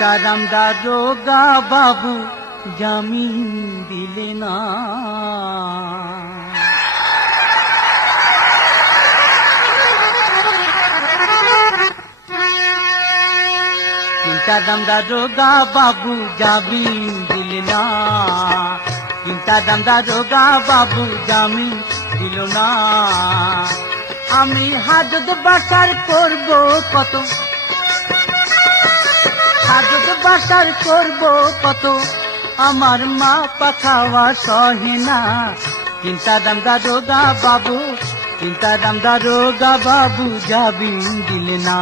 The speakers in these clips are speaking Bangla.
চিন্তারাম দারোগা বাবু জামিন দিলে না। চিন্তারাম দারোগা বাবু জামিন দিলে না। চিন্তারাম দারোগা বাবু জামিন দিল না। আমি হাজত বাসার করব কত, হাজত বাসার করব কত, আমার মা পাখাওয়া সহে না। চিন্তারাম দারোগা বাবু, চিন্তারাম দারোগা বাবু জামিন দিলে না।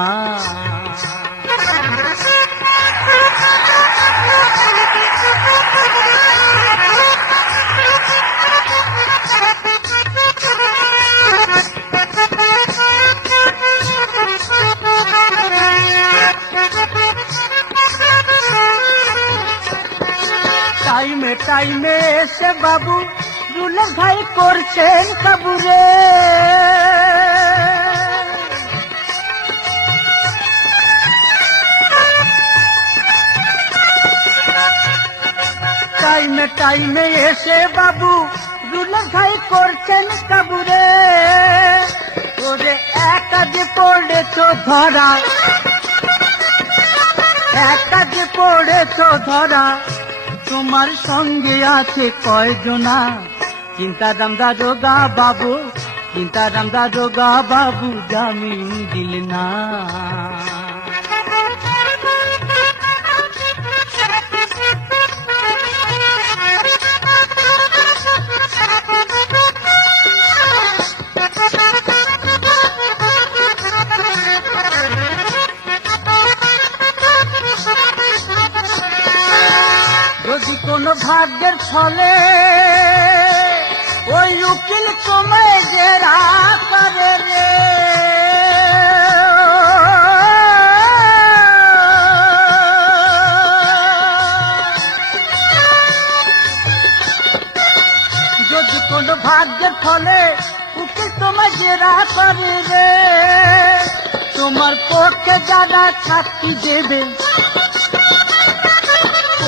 টাইমে টাইমে এসে বাবু রুলের ভাই করছেন কাবুরে। টাইমে টাইমে এসে বাবু রুলের ভাই করছেন কাবুরে। ওরে এক কাজে পড়েছ ধরা, এক কাজে পড়েছ ধরা, তোমার সঙ্গে আছে কয়জনা। চিন্তারাম দারোগা বাবু, চিন্তারাম দারোগা বাবু জামিন দিলে না। যদি কোনো ভাগ্যের ছলে ওই উকিল তোমায় জেরা করে রে, যদি কোনো ভাগ্যের ছলে উকিল তোমায় জেরা করে রে, তোমার পক্ষে যারা সাক্ষী দেবে,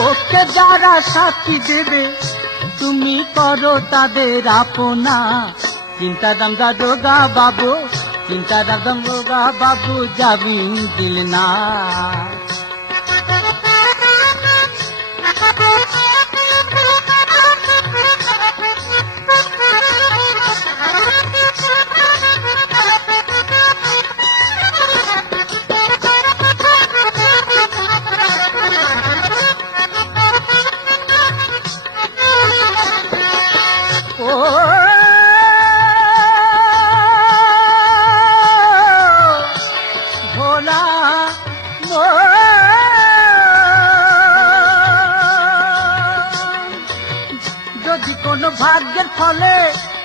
ওকে যারা সাক্ষী দেবে, তুমি করো তাদের আপনা। চিন্তারাম দারোগা বাবু, চিন্তারাম দারোগা বাবু জামিন দিলে না। যদি কোনো ভাগ্যের ফলে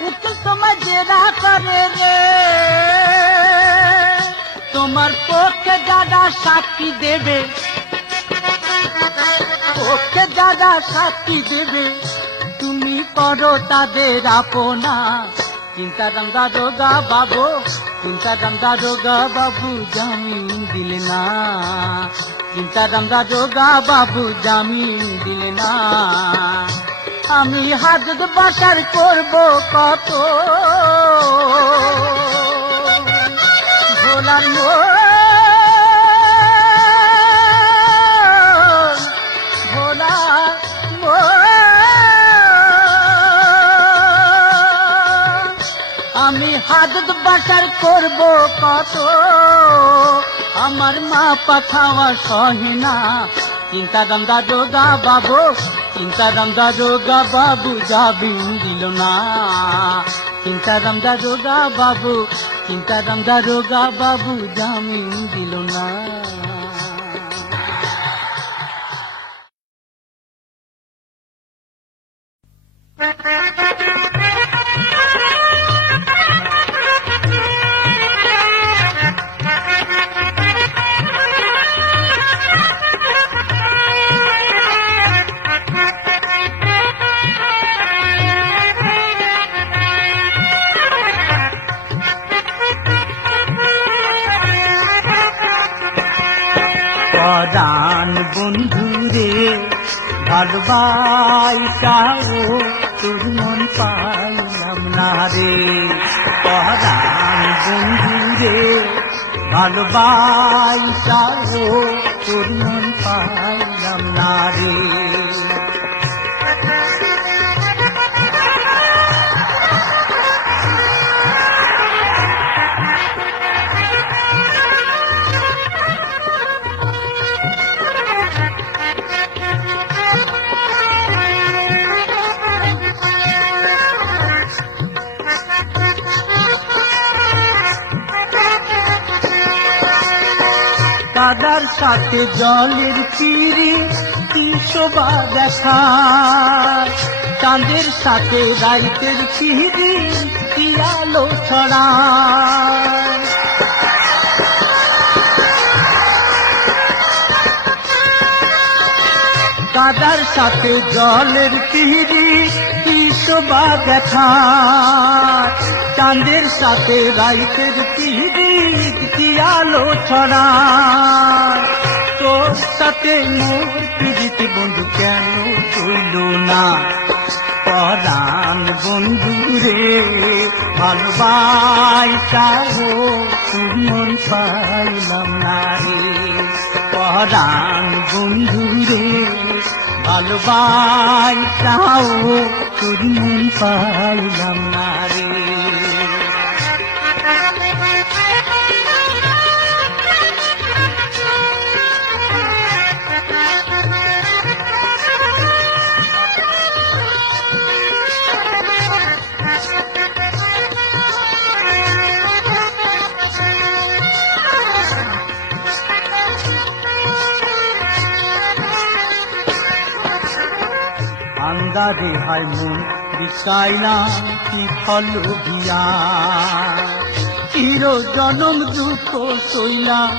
উকিল তোমায় জেরা করে রে, তোমার পক্ষে যারা সাক্ষী দেবে, পক্ষে যারা সাক্ষী দেবে, তুমি করো তাদের আপনা। চিন্তারাম দারোগা বাবু, চিন্তারাম দারোগা বাবু জামিন দিলে না। চিন্তারাম দারোগা বাবু জামিন দিলে না। আমি হাজত বাসার করব কত, ভোলার ভোলা আমি হাজত বাসার করব কত, আমার মা পাখাওয়া সহে না। চিন্তারাম দারোগা বাবু, চিন্তারাম দারোগা বাবু জামিন দিল না। চিন্তারাম দারোগা বাবু, চিন্তারাম দারোগা বাবু জামিন দিল না। পরাণ বন্ধুরে ভালোবাসাও তোর মন পাইলাম না রে। পরাণ বন্ধুরে ভালোবাসাও তোর মন পাইলাম না রে। কাদার সাথে জলের তীরে কি শোভা দেখা, চাঁদের সাথে রাইতের তীরে কি আলো ছড়ায়। কাদার সাথে জলের তীরে কি শোভা দেখা, চাঁদের সাথে রাইতের তীরে কি আলো ছড়ায়। তোর সাথে মোর প্রীতি বন্ধু কেন হইল না। পরাণ বন্ধুরে ভালোবাসাও তোর মন পাইলাম না রে। পরাণ বন্ধুরে ভালোবাসাও তোর মন পাইলাম না রে। আন্দারে হায় মন বিছাইলাম কি ফল ভিয়া, চির জনম দুঃখ সইলাম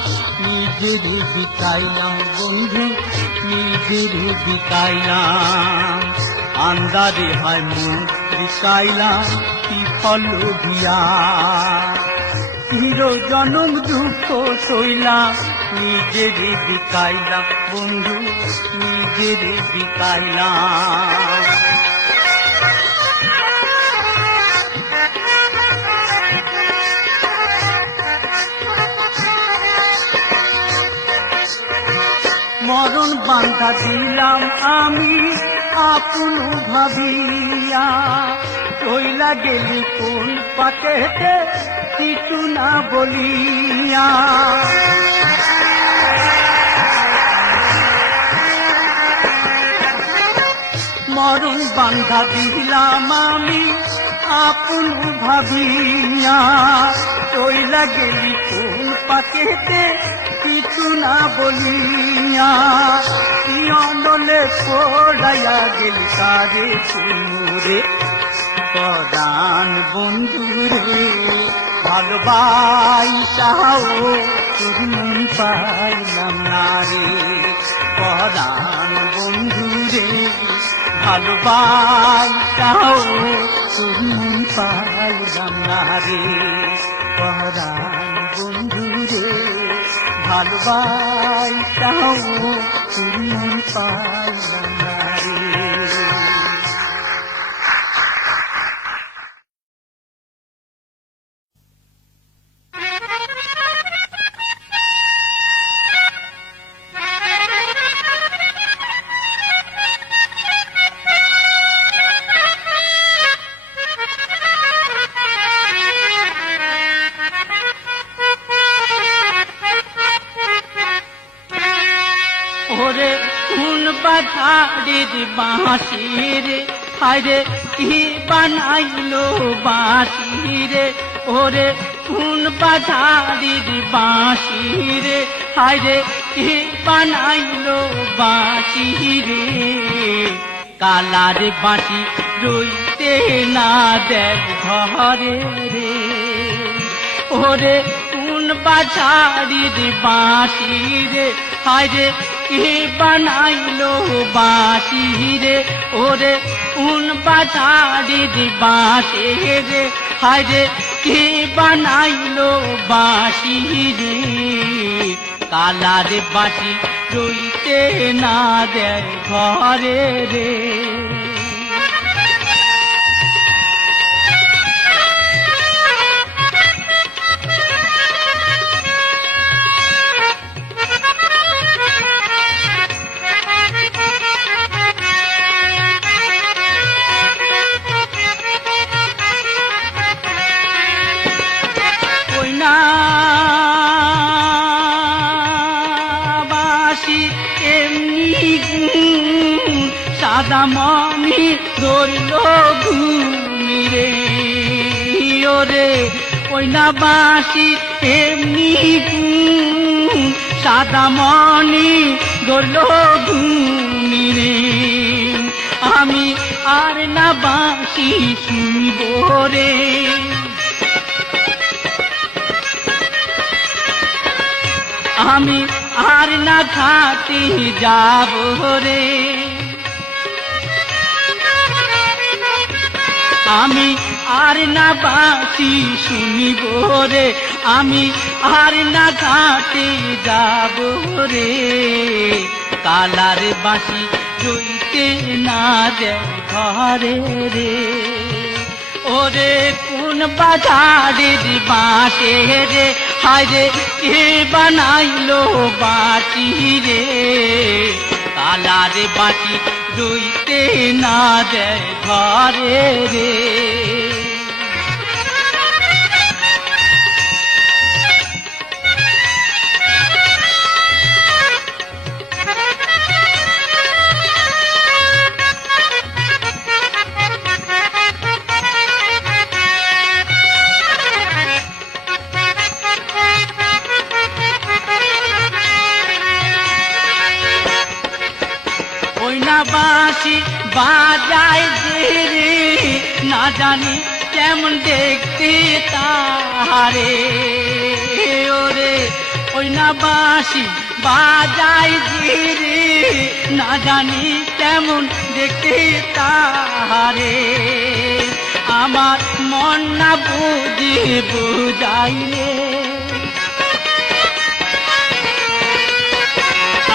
নিজের বিকাইলাম বন্ধু নিজের বিকাইলাম। আন্দারে হায় মন বিছাইলাম কি ফল ভিয়া, চির জনম দুঃখ সইলাম নিজের বিকাইলাম বন্ধু নিজের বিকাইলাম। মরণ বান্ধা দিলাম আমি আপন ভাবিয়া, কইলা গেলি কোন পাকেতে কিছু না বলিয়া। মরণ বান্ধা দিলাম আমি আপন ভাবিয়া, কইলা গেলি কোন পাকেতে কিছু না বলিয়া। অনলে পড়াইয়া গেলি তারে চুরে। পরাণ বন্ধুরে ভালোবাসাও তোর মন পাইলাম না রে। পরাণ বন্ধুরে ভালোবাসাও তোর মন পাইলাম না রে। পরাণ বন্ধুরে ভালোবাসাও তোর মন পাইলাম না রে। ওরে কোন বাধারের বাঁশিরে হায়রে কি বানাইলো বাঁশিরে। ওরে কোন বাধারের বাঁশিরে হায়রে কি বানাইলো বাঁশিরে। কালার বাঁশি রইতে না দেখ ঘরে রে। ওরে কোন বাধারের বাঁশিরে হায়রে কি বানাইলো বাঁশিরে। ওরে কোন বাধারের বাঁশিরে হায়রে কি বানাইলো বাঁশিরে। কালার বাঁশি রইতে না দেয় ঘরে রে। সাদা মনি ধরল ঘুমি রে ওরে ওই না বাঁশি এমনি সাদা মনি ধরল ঘুমি রে। আমি আর না বাঁশি শুনব রে, আমি আর না ঘাটে যাব রে, আমি আর না বাঁশি শুনিব রে, আমি আর না ঘাটে যাব রে। কালার বাঁশি রইতে না দেয় ঘরে রে। ওরে কোন বাজারের বাঁশে রে, হায় রে কে বানাইলো বাঁশি রে। কালার বাঁশি রইতে না দেয় ঘরে রে। ওই না বাঁশি বাজায় যে রে, না জানি কেমন দেখতে তাহারে ওরে। ওই না বাঁশি বাজায় যে রে, না জানি কেমন দেখতে তাহারে। আমার মন না বুঝে বুঝাইলে,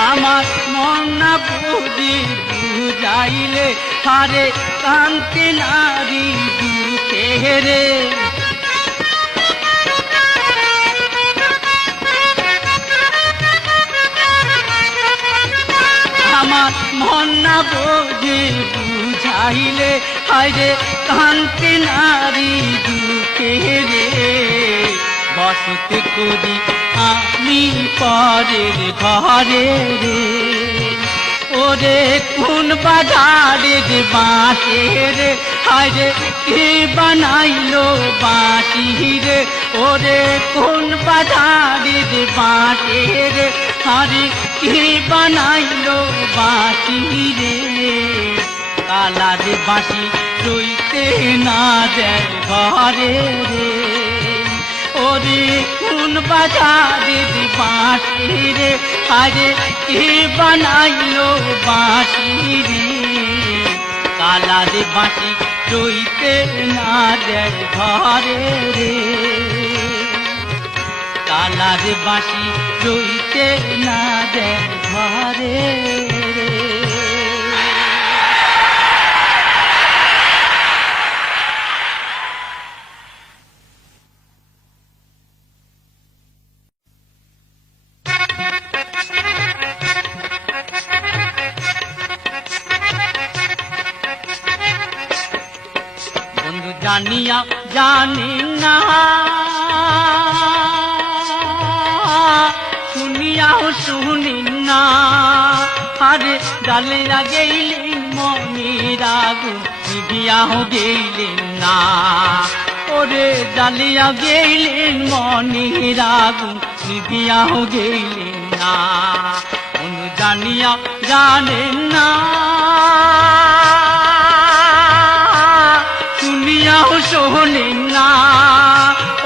আমার মন না বুঝে বুঝাইলে, হারে কান্তি নারী দুঃখে রে। আমার মন না বুঝে বুঝাইলে, হারে কান্তি নারী দুঃখে রে। বসত করি আমি পরের ঘরে রে। ওরে কোন বাজারের বাঁশে রে, হায় রে কে বানাইলো বাঁশি রে। ওরে কোন বাজারের বাঁশে রে, হারে কে বানাইলো বাঁশি রে। কালার বাঁশি রইতে না দেয় ঘরে রে। ওরে কোন বাজারের বাঁশি রে, আরে কে বানাইলো বাঁশি রে। কালার বাঁশি রইতে না দেয় ঘরে রে। কালার বাঁশি রইতে না দেয় ঘরে রে। জানিয়া জানি না, শুনিয়াও শুনি না, আরে ডালিয়া গেইলেন মনির আগুন নিভিয়াও গেইলেন না। ওরে ডালিয়া গেইলেন মনির আগুন নিভিয়াও গেইলেন না। অনু জানিয়া জানেন না, শুনিয়াও শোনেন না,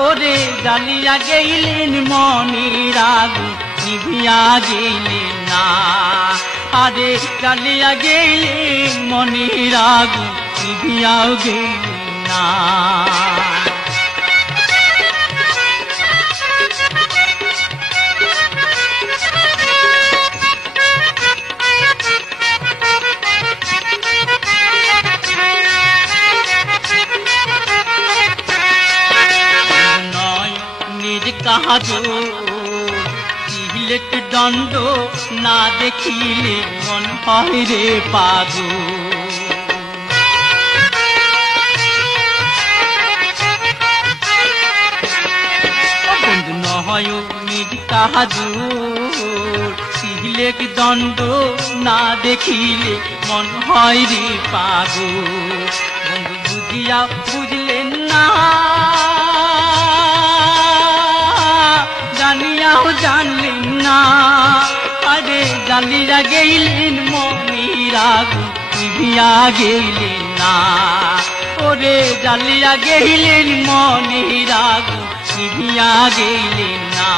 ওরে ডালিয়া গেইলেন মনির আগুন নিভিয়া গেইলেন না। আরে ডালিয়া গেইলেন মনির আগুন নিভিয়াও গেইলেন না। সিলেট দণ্ড না দেখিলে মন হয় রে পাগল। বন্ধু নয় মির কাহাদুর, সিলেট দণ্ড না দেখিলে মন হয় রে পাগল। বন্ধু বুঝিয়া বুঝলেন না, জানিয়াও জানলেন না, আরে জ্বালিয়া গেলেন মনির আগুন নিভিয়া গেলেন না। ওরে জ্বালিয়া গেলেন মনির আগুন নিভিয়া গেলেন না।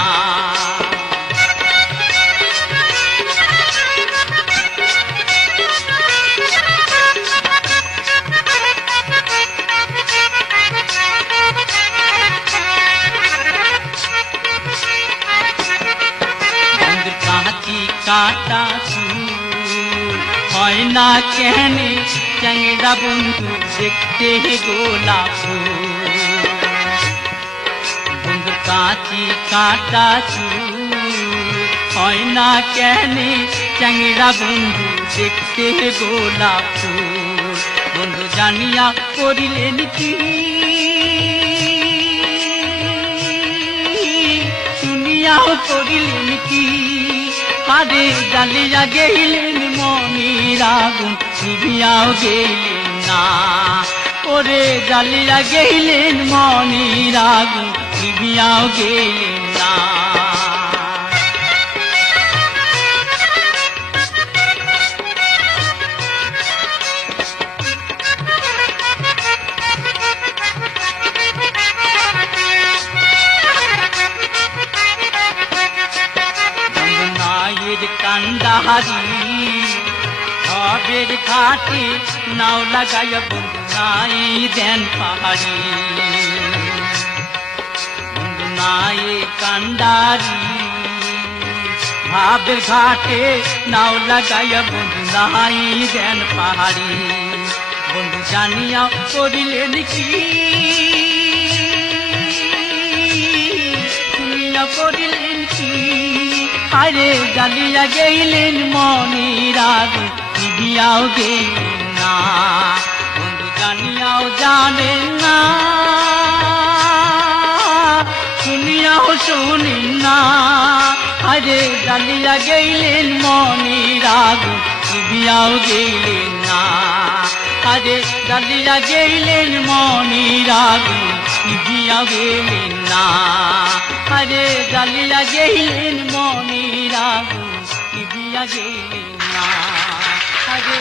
কাটা চুল হয় না কেন চ্যাংড়া বন্ধু দেখতে গোলাপ ফুল। বন্ধু কাঁচি কাটা চুল হয় না কেন চ্যাংড়া বন্ধু দেখতে গোলাপ ফুল। বন্ধু জানিয়া করিলেন কি, শুনিয়াও করিলেন কি, আরে জ্বালিয়া গেলেন মনির আগুন নিভিয়াও গেলেন না। ওরে জ্বালিয়া গেলেন মনির আগুন নিভিয়াও গেলেন না। কান্দাহারি হবের ঘাটে নাও লাগাইয়া বন্ধু নাই দেন পাহাড়ি। বন্ধু নাই কান্দারি ভাবের ঘাটে নাও লাগাইয়া বন্ধু নাই দেন পাহাড়ি। বন্ধু জানিয়া করিলেন কি, শুনিয়া করিলেন কি, আরে জ্বালিয়া গেলেন মনির আগুন নিভিয়াও গেলেন না। বন্ধু জানিয়াও জানেন না, শুনিয়াও শুনেন না, আরে জ্বালিয়া গেলেন মনির আগুন নিভিয়াও গেলেন না। আরে জ্বালিয়া গেলেন মনির আগুন নিভিয়াও গেলেন না। আরে জ্বালিয়া গেলেন মনির আগুন নিভিয়া গেলেন না। আরে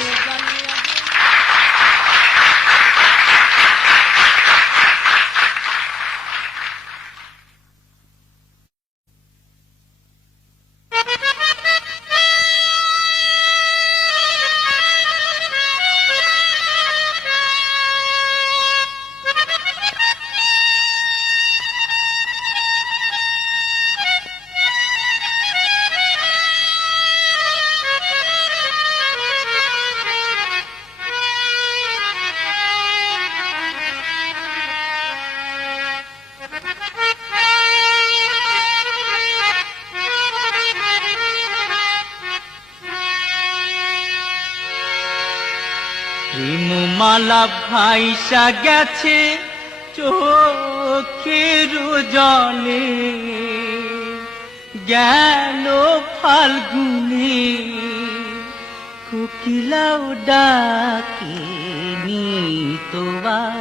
প্রেমমালা ভাইসা গেছে চোখের জলে, গেল ফাল্গুনে কোকিলাও ডাকেনি তোবার,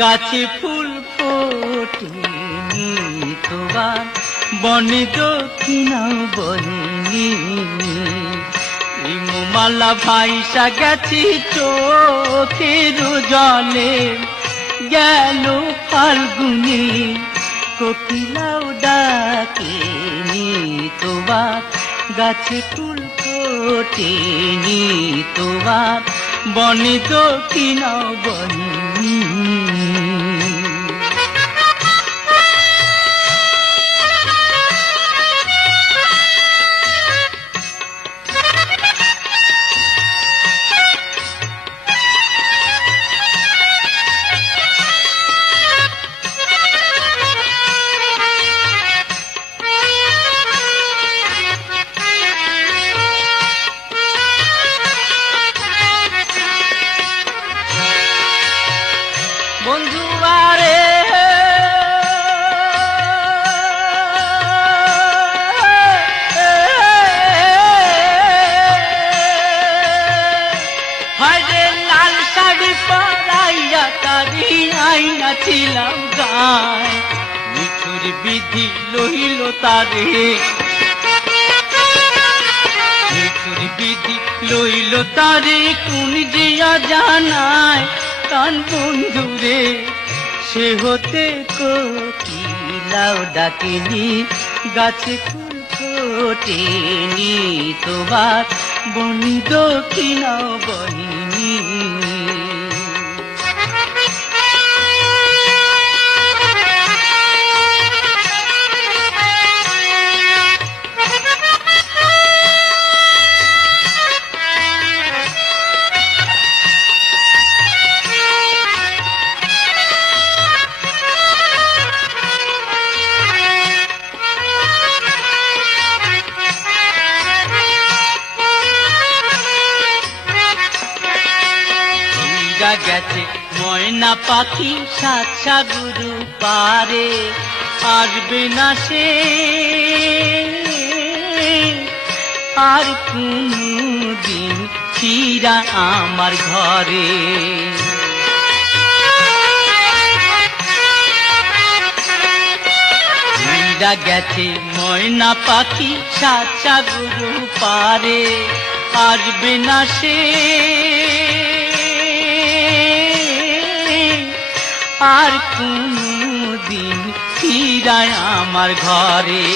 গাছে ফুল ফোটেনি তোবার, বনে দক্ষিণাও বলেনি। প্রেমমালা ভাইসা গেছে চোখের জলে, গেল ফাল্গুনে কোকিলাও ডাকেনি তোবার, গাছে ফুল ফোটেনি তোবার, বনে দক্ষিণাও বলেনি। গেছিলাম গায়, নিঠুর বিধি লইল তারে, নিঠুর বিধি লইল তারে, কোন যে জানায় তান বন্ধুরে, সে হতে কোকিলাও ডাকেনি, গাছে ফুল ফোটেনি, তোমার বনি দক্ষিণাও বহিনী। গেছে ময়না পাখি সাত সাগর পারে, আসবে না সে আর কোনদিন ফিরা আমার ঘরে। গেছে ময়না পাখি সাত সাগর পারে, আসবে না সে আর কোনদিন ফিরায় আমার ঘরে।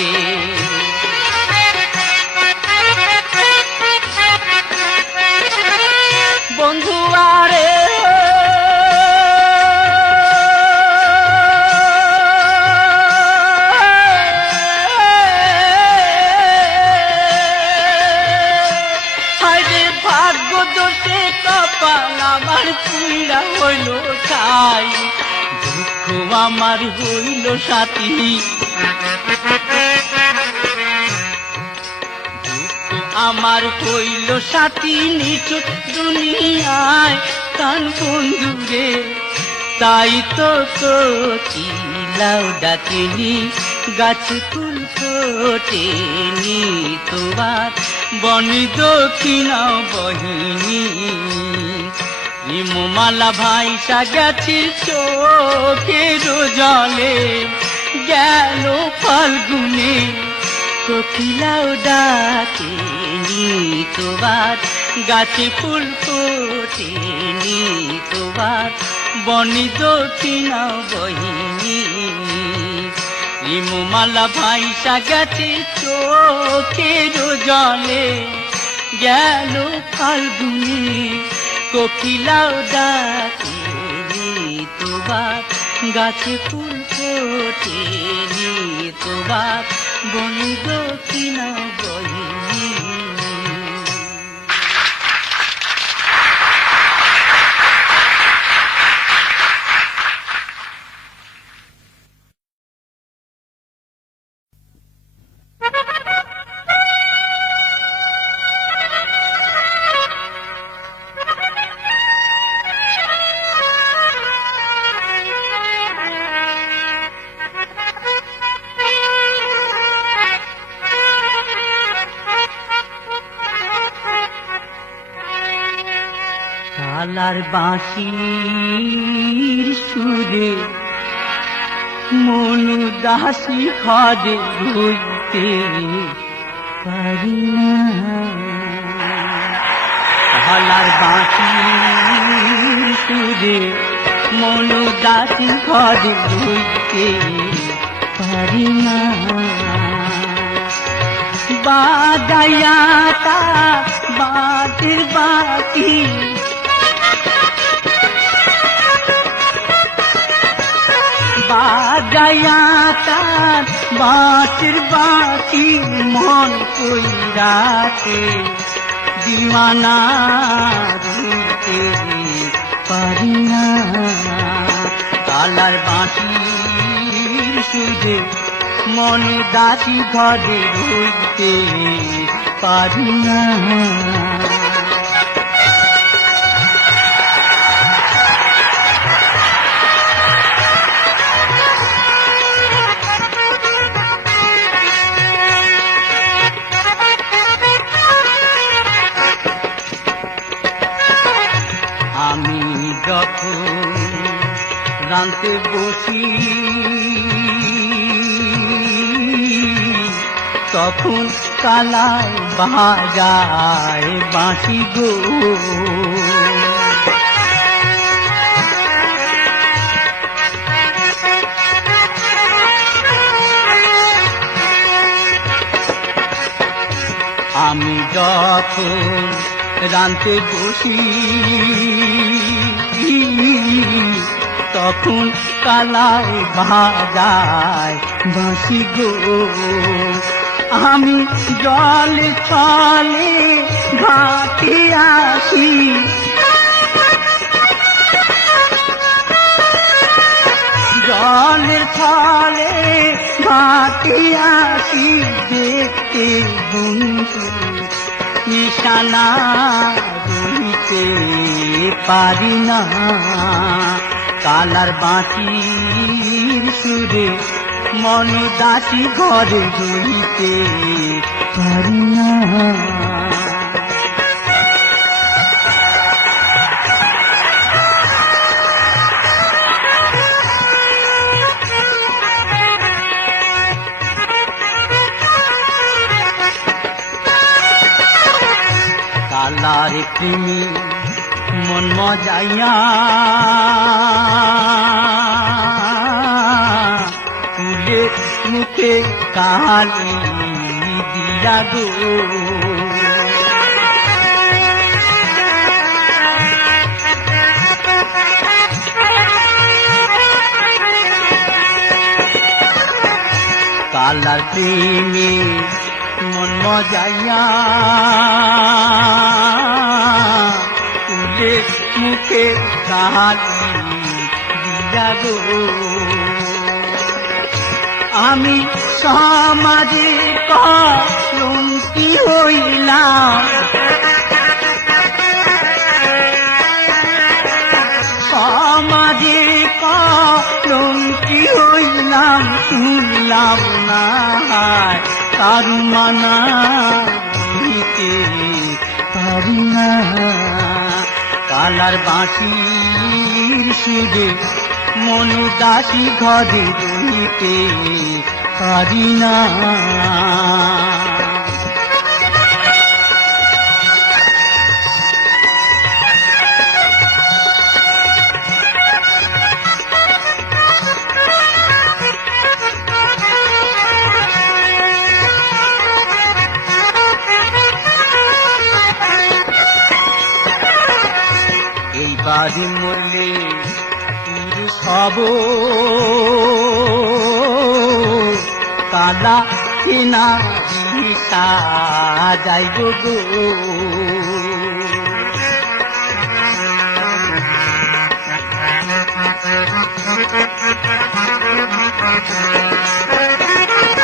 বন্ধু আরে হায়রে ভাগ্য দোষে কপাল আমার পুইরা হইল ছাই, দুঃখ আমার হইল সাথী, দুঃখ আমার হইল সাথী, নিছুট দুনিয়ায় তান বন্ধুরে, তাই তো কোকিলাও ডাকেনি, গাছে ফুল ফোটেনি, তোমার বনি দক্ষিণাও বহিনী। ইমমালা ভাইসা গেছে চোখের জলে, গেল ফাল্গুনে, কোকিলাও ডাকেনি, তোমার গাছে ফুল ফোটেনি, তোমার বনি দক্ষিণাও বহিনী। ইমমালা ভাইসা গেছে চোখের জলে, গেল ফাল্গুনে, কোকিলাও ডাকেনি, তোমার গাছে ফুল ফোটেনি, তোমার বনি দক্ষিণাও বহিনী। শালার বাঁশির সুরে মনু দাসী খদে ভুলতে পারি না, শালার বাঁশির সুরে মনু দাসী খদে ভুলতে পারি না, বাজাইয়া তা বাতের বাকি, বাজাইয়া তার বাতের বাকি, মন কইরাতে দিওয়ানা রইতে পারি না, কালার বাঁশির সুরে মনে দাসী ঘরে রইতে পারি না। রানতে বসি তখন কালায় বাজায় বাঁশি গো। আমি যখন রানতে বসি তখন কালায় বাজায় বাঁশি গো। আমি জল ছলে ঘাটে আসি জলের ছলে ঘাটে আসি দেখতে বন্ধু নিশানা রইতে পারি না কালার বাঁশির সুরে মন দাসী ঘরে রইতে পারি না। কালার প্রেমী মন মজাইয়া তুলে মুখে কালি দিয়া গো। কালার প্রেমী মন মজাইয়া তুলে মুখে কালি দিয়া গো। আমি সমাজে কলঙ্কি হইলাম সমাজে কলঙ্কি হইলাম শুনলাম না কারু মানা দিতে পারি না কালার বাঁশির সুরে মন দাসী ঘরে রইতে পারি না। এইবারে মরলে পুরুষ হব কালা কেনা দিশা যাইব গো।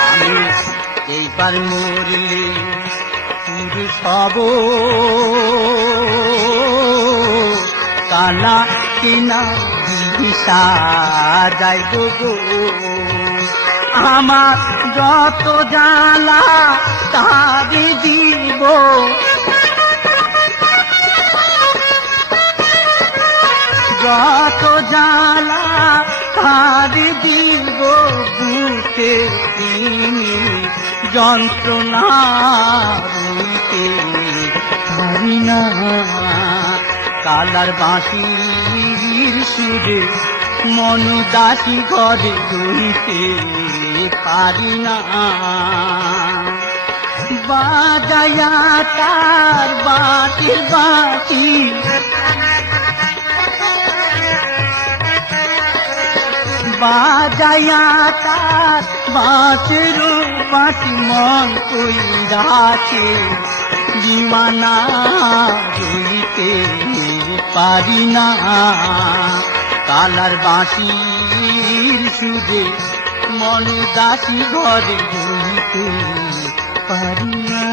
আমি এইবার মরলে পুরুষ হব কালা কিনা দিশা যাইব গো। আমার যত জ্বালা তারে দিব যত জ্বালা তারে দিব বুকে যন্ত্রণা রইতে পারি না কালার বাঁশির সুরে মন দাসী ঘরে রইতে পারি না বাজায়া তার বাঁশির বাঁশি বাজায়া তার বাঁশির বাঁশি মন কইরাছে দিওয়ানা রইতে পারি না কালার বাঁশির সুরে মন দাসী ঘরে রইতে পারি না।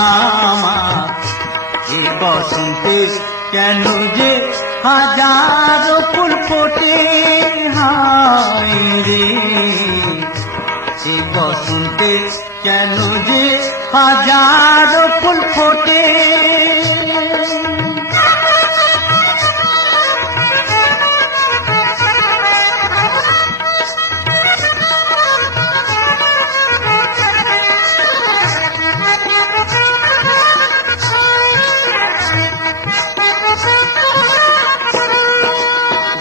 আমার এই বসন্তে কেন যে হাজারো ফুল ফোটে হায় রে এই বসন্তে কেন যে হাজারো ফুল ফোটে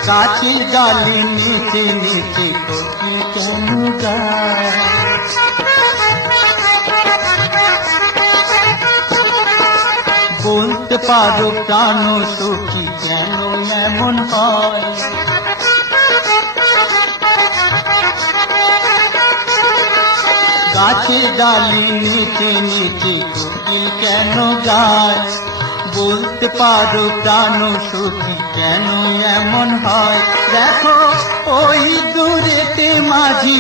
গাছের ডালে নিচে নিচে কোকিল কেন গায় বলতে পারো প্রাণ সখী কেন এমন হয় গাছের ডালে নিচে নিচে কোকিল কেন গায় বলতে পারো প্রাণ সখী কেন এমন হয় দেখো ওই দূরেতে মাঝি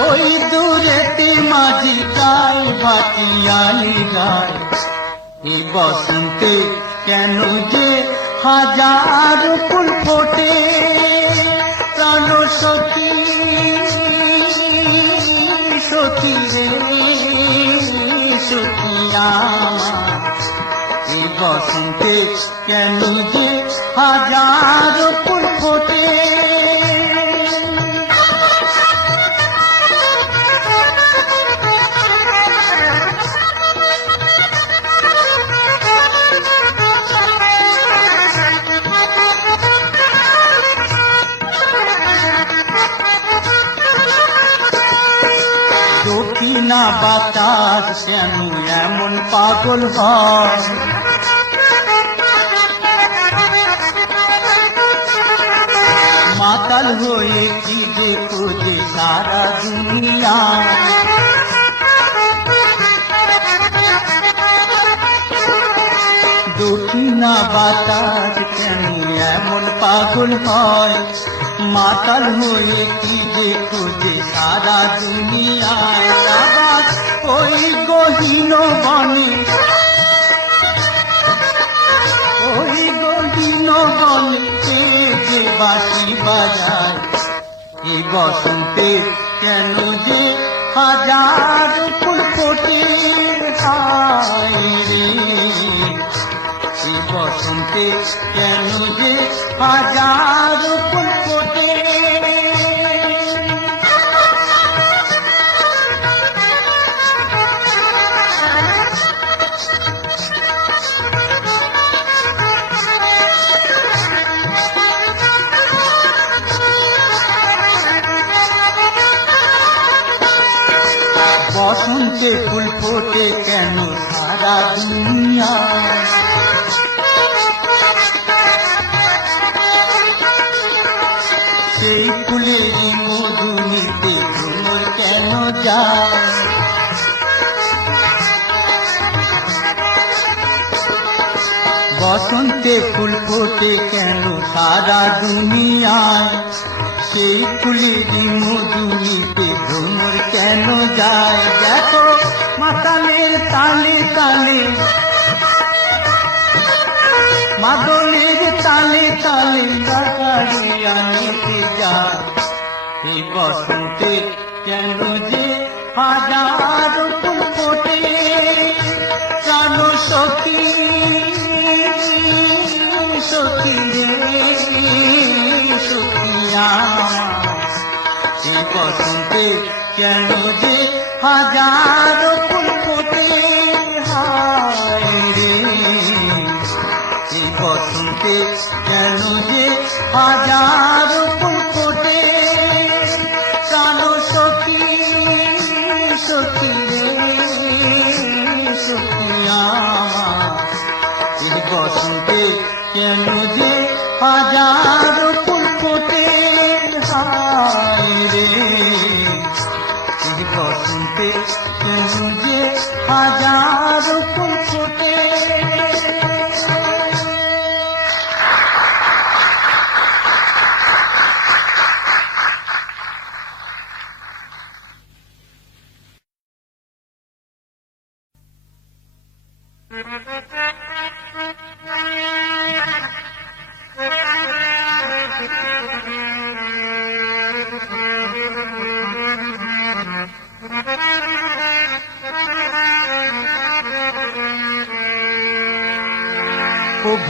ওই দূরেতে মাঝি গায় ভাটিয়ালি গায় এই বসন্তে কেন যে হাজার ফুল ফোটে প্রাণ সখী সখী রে সখী আমার এই বসন্তে কেন যে হাজার ফুল ফোটে দক্ষিণা বাতাস কেন এমন পাগল হয় মাতাল হয়ে কি দেখো যে সারা দুনিয়া দক্ষিণা বাতাস কেন এমন পাগল হয় মাতাল হয়ে কি দেখো যে সারা দুনিয়ায় আবার ওই গহীন বনে ওই গহীন বনে যে বাঁশি বাজায় এই বসন্তে কেন যে হাজার ফুল ফোটে হায় রে এই বসন্তে কেন যে হাজার ফুল ফোটে বসন্তে ফুল ফোটে কেন সারা দুনিয়া সেই ফুলেরই মধু নিতে ভ্রমর কেন যায় বসন্তে ফুল ফোটে কেন সারা দুনিয়ায় সেই ফুলেরই মধু নিতে ভ্রমর কেন যায় দেখো মাতালের তালে তালে মাদলের তালে তালে গাড়িয়া নিতে যায় এই বসন্তে কেন যে হাজার ফুল ফোটে প্রাণ সখী সখী রে সখী আমার এই বসন্তে কেন যে হাজার ফুল ফোটে হায় রে এই বসন্তে কেন যে হাজার ফুল ফোটে প্রাণ সখী সখী রে সখী আমার এই বসন্তে কেন যে হাজার ফুল ফোটে হায় রে এই বসন্তে কেন যে হাজার ফুল ফোটে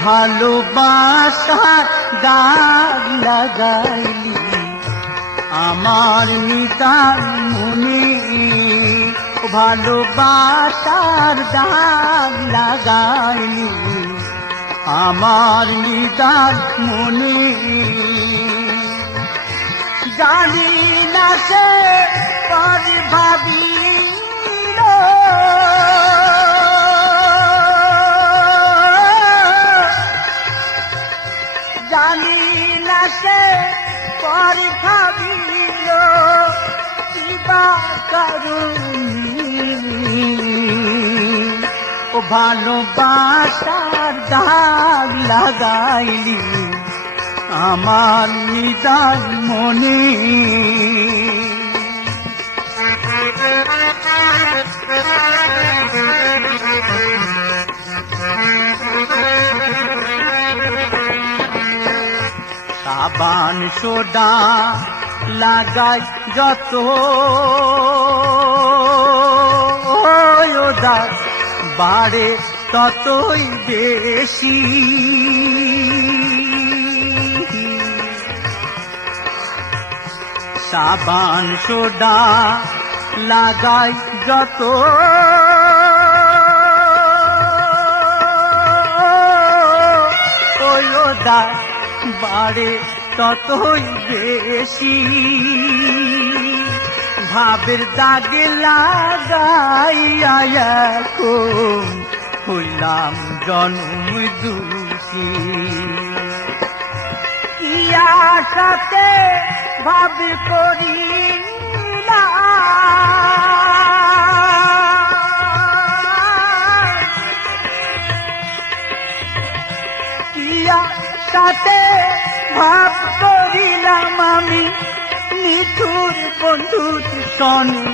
ভালোবাসা দাগ লাগাইলি আমার নিদান মনে, ভালোবাসার দাগ লাগাইলি আমার নিদান মনে। জানি না সে পর ভাবিল জানি না সে পর ভাবিল কিবা কারুনি ও ভালোবাসার দাগ লাগাইলি আমার নিদান মনে। সাবান সোডা লাগাই যত ওদা বাড়ে ততই বেশি, সাবান সোডা লাগাই যত ওদা বাড়ে ততই বেশি, ভাবের দাগে লাগাইয়া এখন হইলাম জন্ম দুঃখী। ইয়া সাথে ভাব করিলাম ইয়া সাথে ভাব করিলাম আমি নিঠুর বন্ধুর সনে।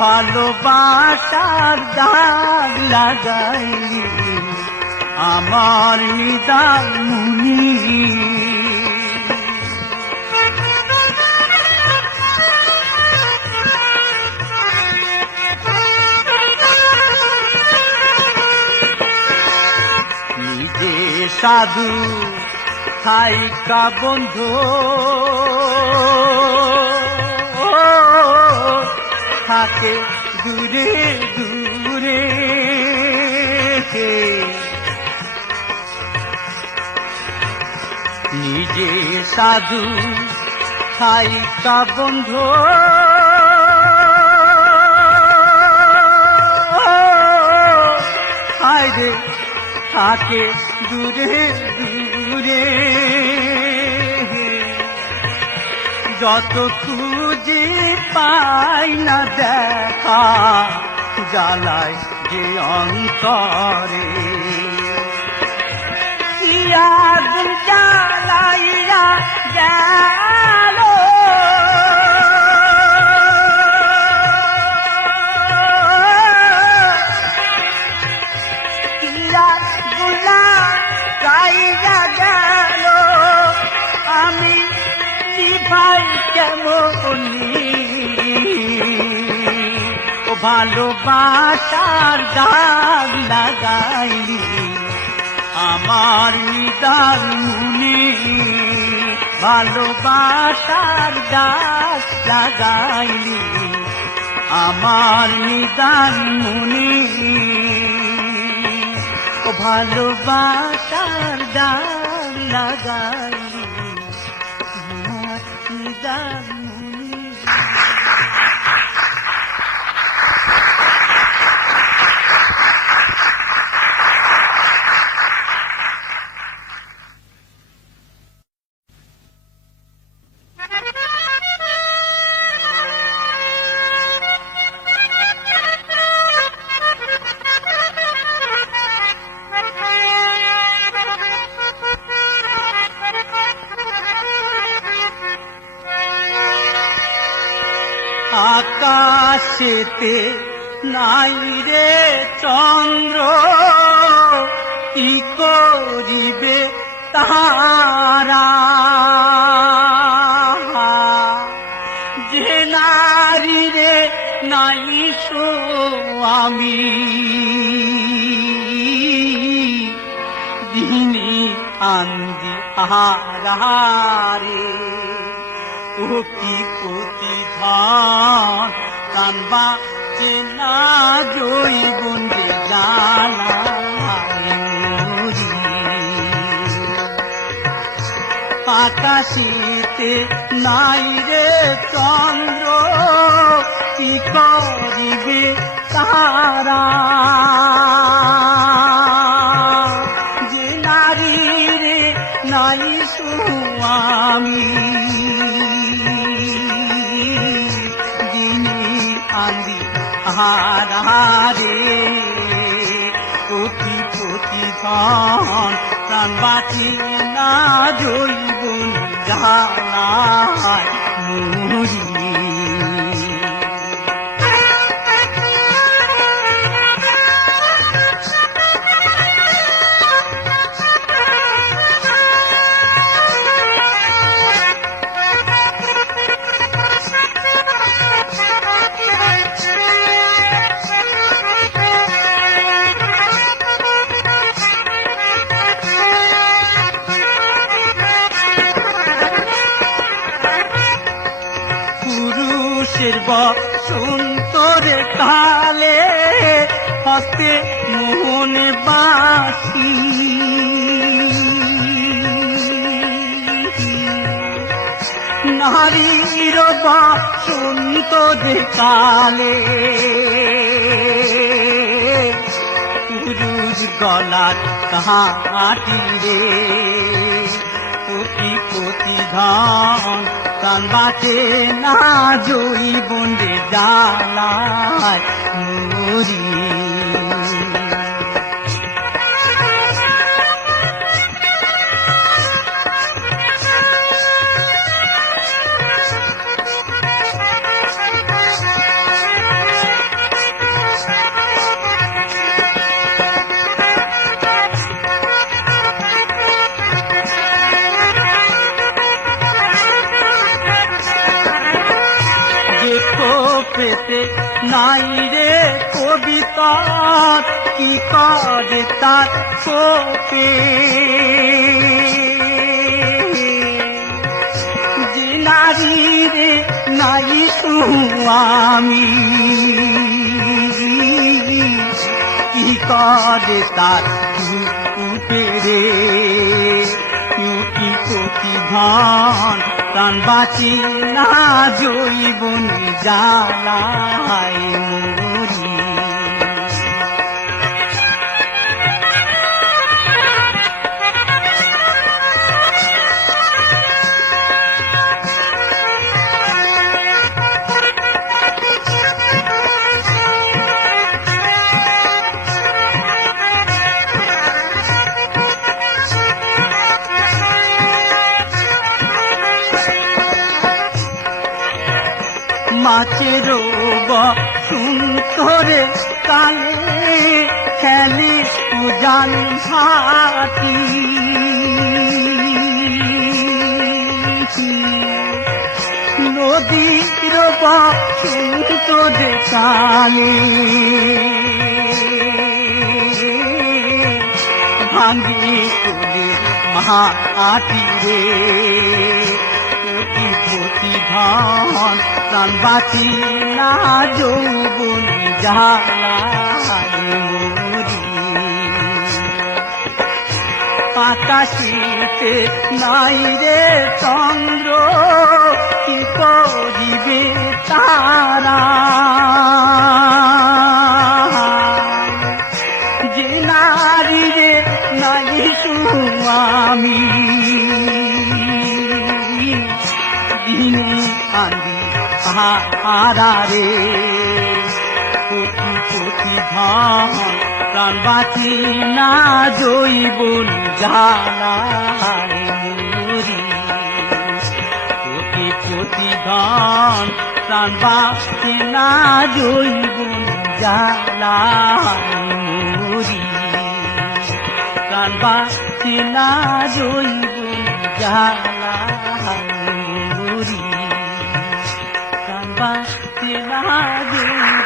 ভালোবাসার দাগ লাগাইলি আমার নিদান মনে। নিজে সাধু থাইকা বন্ধু থাকে দূরে দূরে, নিজে সাধু থাইকা বন্ধু হায়রে থাকে দূরে দূরে, যত খুঁজে পাই না দেখা জ্বালায় যে অন্তরে। আগুন জ্বালাইয়া গেল গুলা গাইয়া গেল আমি ভাই কেমনি ও ভালোবাসার দাগ লাগাইলি আমার নিদান মনে। ভালোবাসার দাগ লাগাইলি আমার নিদান মনে। ও ভালোবাসার দাগ লাগাইলি আমার নিদান মনে। আকাশেতে নাই রে চন্দ্র কি করিবে তারা, যে নারী রে নাই স্বামী আন্দি আহারে ও কি প্রতিধান কানবা চেনা জৈবন জানা আকাশিতে নাই রে চন্দ্র কি করিবে তারা যে নারী রে নাই সুয়ামী যিনি আন্দি আহারে কোটি প্রতিধান প্রাণ বাঁচি না জৈবন জ্বালায় মরি বসন্তরে কালে হস্তে মোহন বাসি নারীর বসন্তরে কালে পুরুষ গলার কাটি রে কোটি প্রতিধান প্রাণ বাঁচে না জৈবন জ্বালায় মরি পেতে নাই রে কবিতা কি করে তার কোপে যে নারী রে নাই সুয়ামী কি করে তার কোপে রে কি প্রতিধান প্রাণ বাঁচি না জৈবন জ্বালায় মরি মাছের বসন্তরে কালে খেলে উজান ভাতি নদীর বসন্তরে কালে ভাঙ্গি তুলে মাটি রে প্রতিধান প্রাণ বাঁচি না যৌবন জ্বালায় মরি আকাশিতে নাই রে চন্দ্র কি করিবে তারা যে নারী রে নাই সুয়ামী আন্দি আহারে কোটি প্রতিধান প্রাণ বাঁচি না জৈবন জ্বালায় মরি কোটি প্রতিধান প্রাণ বাঁচি না জৈবন জ্বালায় মরি প্রাণ বাঁচি না জৈবন জ্বালায় মরি বাঁচি না জৈবন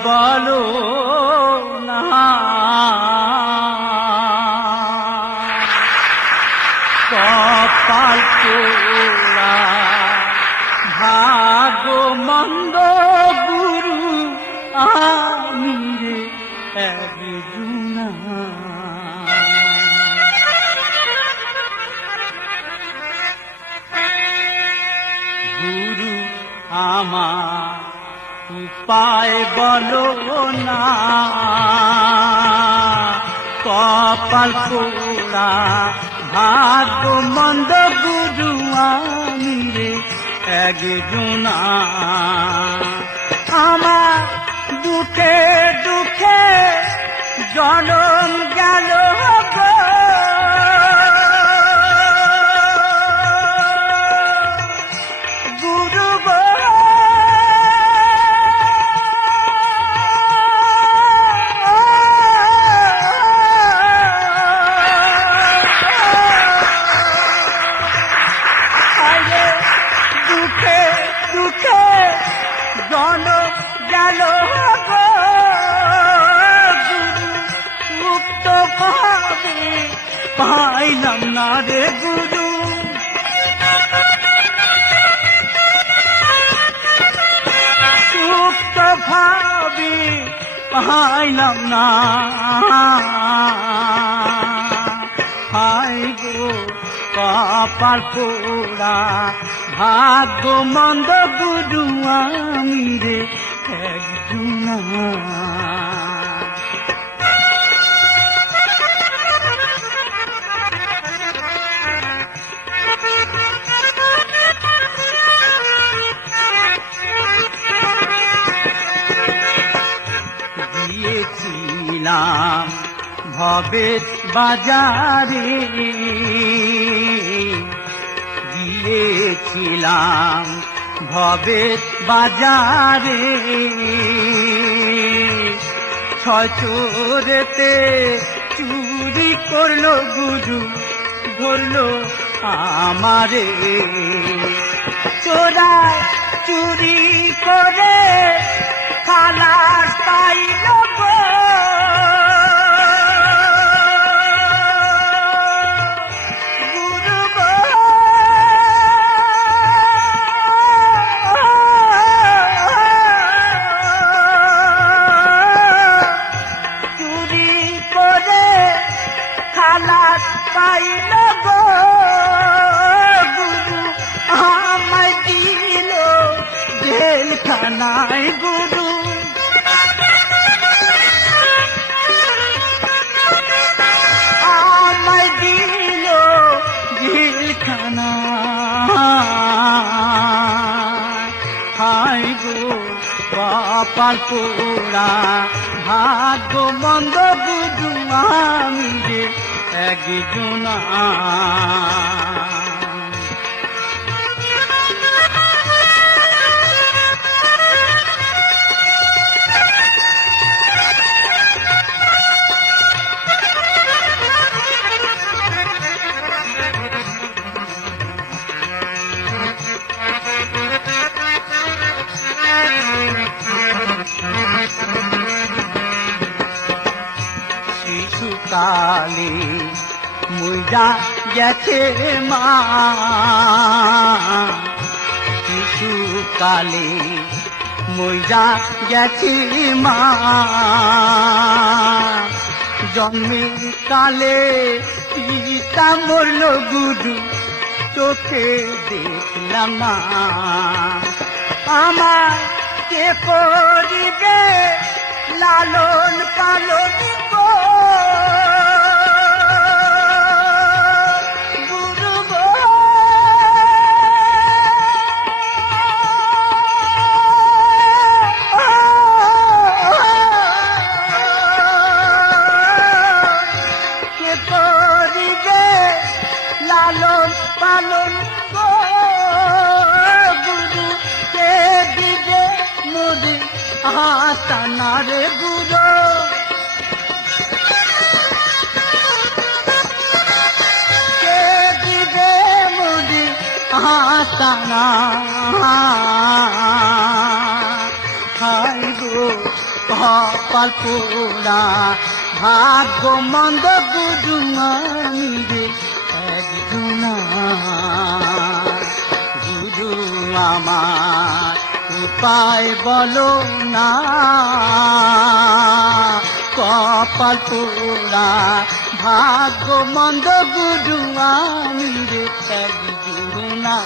বলো না কপাল পোড়া ভাগ্য মন্দ গুরু আমি রে একজনা গুরু আমার উপায় বলো না কপাল পোড়া ভাগ্য মন্দ গুরু আমি রে একজনা আমার দুঃখে দুঃখে জনম গেল গো গুরু গো আরে দুঃখে দুঃখে জনম গেল গো গুরু মুক্ত ভাবে পাইলাম না রে গুরু সুপ্ত ভাবে পাইলাম না হায় গো কপাল পোড়া ভাগ্য মন্দ গুরু আমি রে একজনা গিয়েছিলাম ভবের বাজারে গিয়েছিলাম ভবের বাজারে ছয় চোরেতে চুরি করলো গুরু ধরলো আমারে চোরা চুরি করে খালাস পাইল গো গুরু গো চুরি করে খালাস পাইল গো গুরু আমায় দিল জেলখানায় গুরু আমায় দিল জেলখানায় হায় গো কপাল পোড়া ভাগ্য মন্দ গুরু আমি রে একজনা শিশুকালে মুইজা গেছে মা শিশুকালে মুইজা গেছি মা জন্মের কালে পিতা মরল গুরু চোখে দেখলাম না আমার কে করিবে লালন পালন গো গুরু গো কে করিবে লালন পালন গো গুরু কে দিবে মুদি আসানা রে গুরু কে দিবে মুদি আসানা হাই গো কপাল পোড়া ভাগ্য মন্দ গুরু আমি রে একজনা গুরু আমার উপায় বলো না কপাল পোড়া ভাগ্য মন্দ গুরু আমি রে একজনা